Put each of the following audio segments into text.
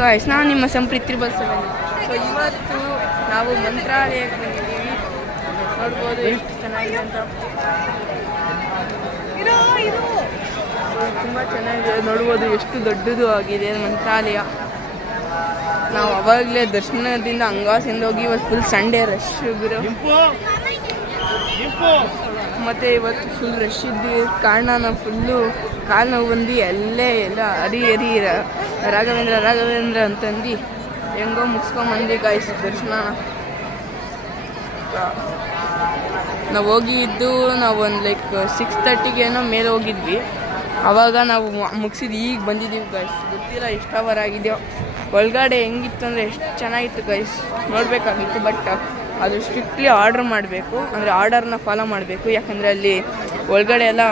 Guys, ನಾನು ನಿಮ್ಮ ಸಂಪ್ರೀತಿ ಬಸವನಿ. So ಇವತ್ತು ನಾವು ಮಂತ್ರಾಲಯಕ್ಕೆ ಬಂದಿದ್ದೀವಿ. ನೋಡ್ಬೋದು ಎಷ್ಟು ಚೆನ್ನಾಗಿದೆ ಅಂತ. ತುಂಬ ಚೆನ್ನಾಗಿದೆ, ನೋಡ್ಬೋದು ಎಷ್ಟು ದೊಡ್ಡದು ಆಗಿದೆ ಮಂತ್ರಾಲಯ. ನಾವು ಅವಾಗಲೇ ದರ್ಶನದಿಂದ ಅಂಗಾಸಿಂದ ಹೋಗಿ ಇವತ್ತು ಫುಲ್ ಸಂಡೇ ರಶ್ ಗುರು. ಮತ್ತು ಇವತ್ತು ಫುಲ್ ರಶ್ ಇದ್ದು ಕಾರಣ ನಾವು ಫುಲ್ಲು ಕಾಲು ನೋವು ಬಂದು ಎಲ್ಲ ಹರಿ ರಾಘವೇಂದ್ರ ಅಂತಂದು ಹೆಂಗೋ ಮುಗಿಸ್ಕೊಂಬಂದು ಗಾಯ್ಸ್ ದರ್ಶನ. ನಾವು ಹೋಗಿದ್ದು ನಾವು ಒಂದು ಲೈಕ್ 6:30 ಮೇಲೆ ಹೋಗಿದ್ವಿ. ಆವಾಗ ನಾವು ಮುಗಿಸಿದ್ದು ಈಗ ಬಂದಿದ್ದೀವಿ ಗಾಯ್ಸ್. ಗೊತ್ತಿಲ್ಲ ಎಷ್ಟು ಅವರ್ ಆಗಿದೆಯೋ. ಒಳಗಡೆ ಹೆಂಗಿತ್ತು ಅಂದರೆ ಎಷ್ಟು ಚೆನ್ನಾಗಿತ್ತು ಗೈಸ್, ನೋಡಬೇಕಾಗಿತ್ತು. ಬಟ್ ಅದು ಸ್ಟ್ರಿಕ್ಟ್ಲಿ ಆರ್ಡ್ರ್ ಮಾಡಬೇಕು, ಅಂದರೆ ಆರ್ಡರ್ನ ಫಾಲೋ ಮಾಡಬೇಕು. ಯಾಕಂದರೆ ಅಲ್ಲಿ ಒಳಗಡೆ ಎಲ್ಲ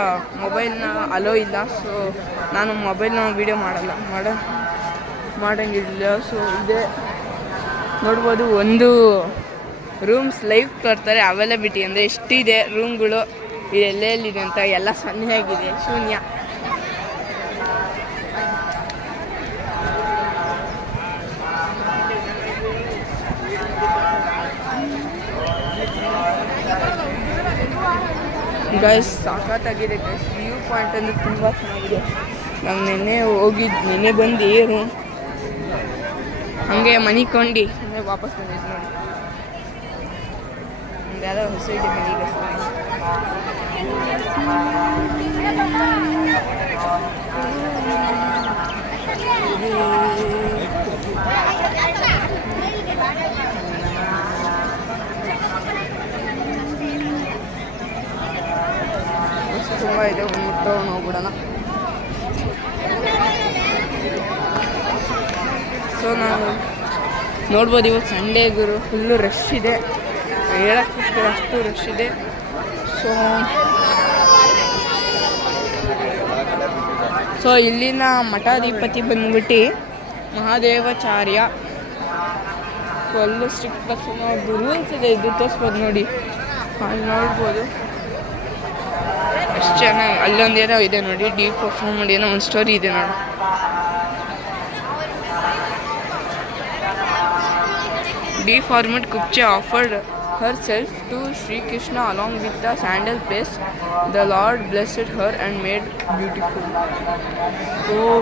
ಮೊಬೈಲ್ನ ಅಲೋ ಇಲ್ಲ. ಸೊ ನಾನು ಮೊಬೈಲ್ನ ವೀಡಿಯೋ ಮಾಡೋಂಗಿಲ್ಲ. ಸೊ ಇದೆ ನೋಡ್ಬೋದು, ಒಂದು ರೂಮ್ಸ್ ಲೈವ್ ತೋರ್ತಾರೆ ಅವೈಲಬಿಲಿಟಿ, ಅಂದರೆ ಎಷ್ಟಿದೆ ರೂಮ್ಗಳು, ಇದೆಲ್ಲೆಲ್ಲಿದೆ ಅಂತ ಎಲ್ಲ ಸೊನ್ನೆಯಾಗಿದೆ, ಶೂನ್ಯ. ಗೈಸ್ ಸಾಕಾಗಿದೆ ಗೈಸ್, ವ್ಯೂ ಪಾಯಿಂಟ್ ಅಂದರೆ ತುಂಬ ಚೆನ್ನಾಗಿದೆ. ನಾವು ನಿನ್ನೆ ಬಂದು ಏನು ಹಂಗೆ ಮನಿಕೊಂಡು ವಾಪಸ್ ಬಂದಿದ್ದು ನೋಡಿ. ಯಾವುದೋ ಹೊಸ ಇದೆ ಮನೆಗೆ. ತುಂಬ ಇದೆ, ಒಂದು ಹೋಗ್ಬಿಡೋಣ. ಸೊ ನಾವು ನೋಡ್ಬೋದು ಇವತ್ತು ಸಂಡೇ ಗುರು, ಫುಲ್ಲು ರಶ್ ಇದೆ, ಹೇಳಕ್ಕೆ ಅಷ್ಟು ರಶ್ ಇದೆ. ಸೊ ಇಲ್ಲಿನ ಮಠಾಧಿಪತಿ ಬಂದ್ಬಿಟ್ಟು ಮಹಾದೇವಾಚಾರ್ಯ. ಸೊ ಅಲ್ಲೂ ಸ್ಟ್ರಿಕ್ಟ್ ರೂಲ್ಸ್ ಇದೆ, ಇದು ತೋರಿಸ್ಬೋದು ನೋಡಿ, ಅಲ್ಲಿ ನೋಡ್ಬೋದು ಎಷ್ಟು ಚೆನ್ನಾಗಿ. ಅಲ್ಲೊಂದು ಏನೋ ಇದೆ ನೋಡಿ, ಡಿ ಪರ್ಫಾರ್ಮ್ ಏನೋ ಒಂದು ಸ್ಟೋರಿ ಇದೆ ನೋಡಿ. Deformed Kupche offered herself to Sri Krishna along with the sandal paste. The Lord blessed her and made beautiful. Oh.